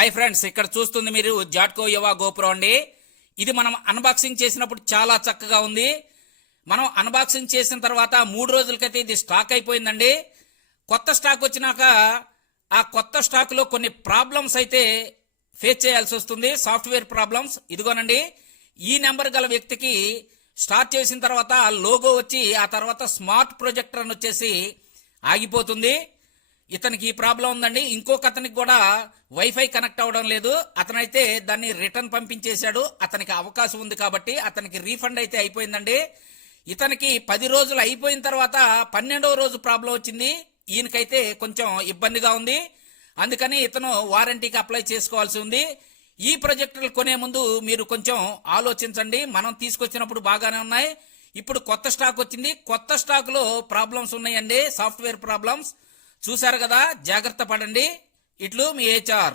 Hi friends ఇక్కడ చూస్తుంది మీరు జాట్కో యువా గోపురం అండి. ఇది మనం అన్బాక్సింగ్ చేసినప్పుడు చాలా చక్కగా ఉంది. మనం అన్బాక్సింగ్ చేసిన తర్వాత మూడు రోజులకైతే ఇది స్టాక్ అయిపోయిందండి. కొత్త స్టాక్ వచ్చినాక ఆ కొత్త స్టాక్లో కొన్ని ప్రాబ్లమ్స్ అయితే ఫేస్ చేయాల్సి వస్తుంది. సాఫ్ట్వేర్ ప్రాబ్లమ్స్ ఇదిగోనండి. ఈ నెంబర్ గల వ్యక్తికి స్టార్ట్ చేసిన తర్వాత లోగో వచ్చి ఆ తర్వాత స్మార్ట్ ప్రొజెక్టర్ అని వచ్చేసి ఆగిపోతుంది. ఇతనికి ఈ ప్రాబ్లం ఉందండి. ఇంకొక అతనికి కూడా వైఫై కనెక్ట్ అవ్వడం లేదు. అతనైతే దాన్ని రిటర్న్ పంపించేశాడు. అతనికి అవకాశం ఉంది కాబట్టి అతనికి రీఫండ్ అయితే అయిపోయిందండి. ఇతనికి పది రోజులు అయిపోయిన తర్వాత పన్నెండవ రోజు ప్రాబ్లం వచ్చింది. ఈయనకైతే కొంచెం ఇబ్బందిగా ఉంది. అందుకని ఇతను వారంటీకి అప్లై చేసుకోవాల్సి ఉంది. ఈ ప్రాజెక్టులు కొనే ముందు మీరు కొంచెం ఆలోచించండి. మనం తీసుకొచ్చినప్పుడు బాగానే ఉన్నాయి. ఇప్పుడు కొత్త స్టాక్ వచ్చింది. కొత్త స్టాక్లో ప్రాబ్లమ్స్ ఉన్నాయండి. సాఫ్ట్వేర్ ప్రాబ్లమ్స్ చూశారు కదా? జాగ్రత్త పడండి. ఇట్లు మీ హెచ్ఆర్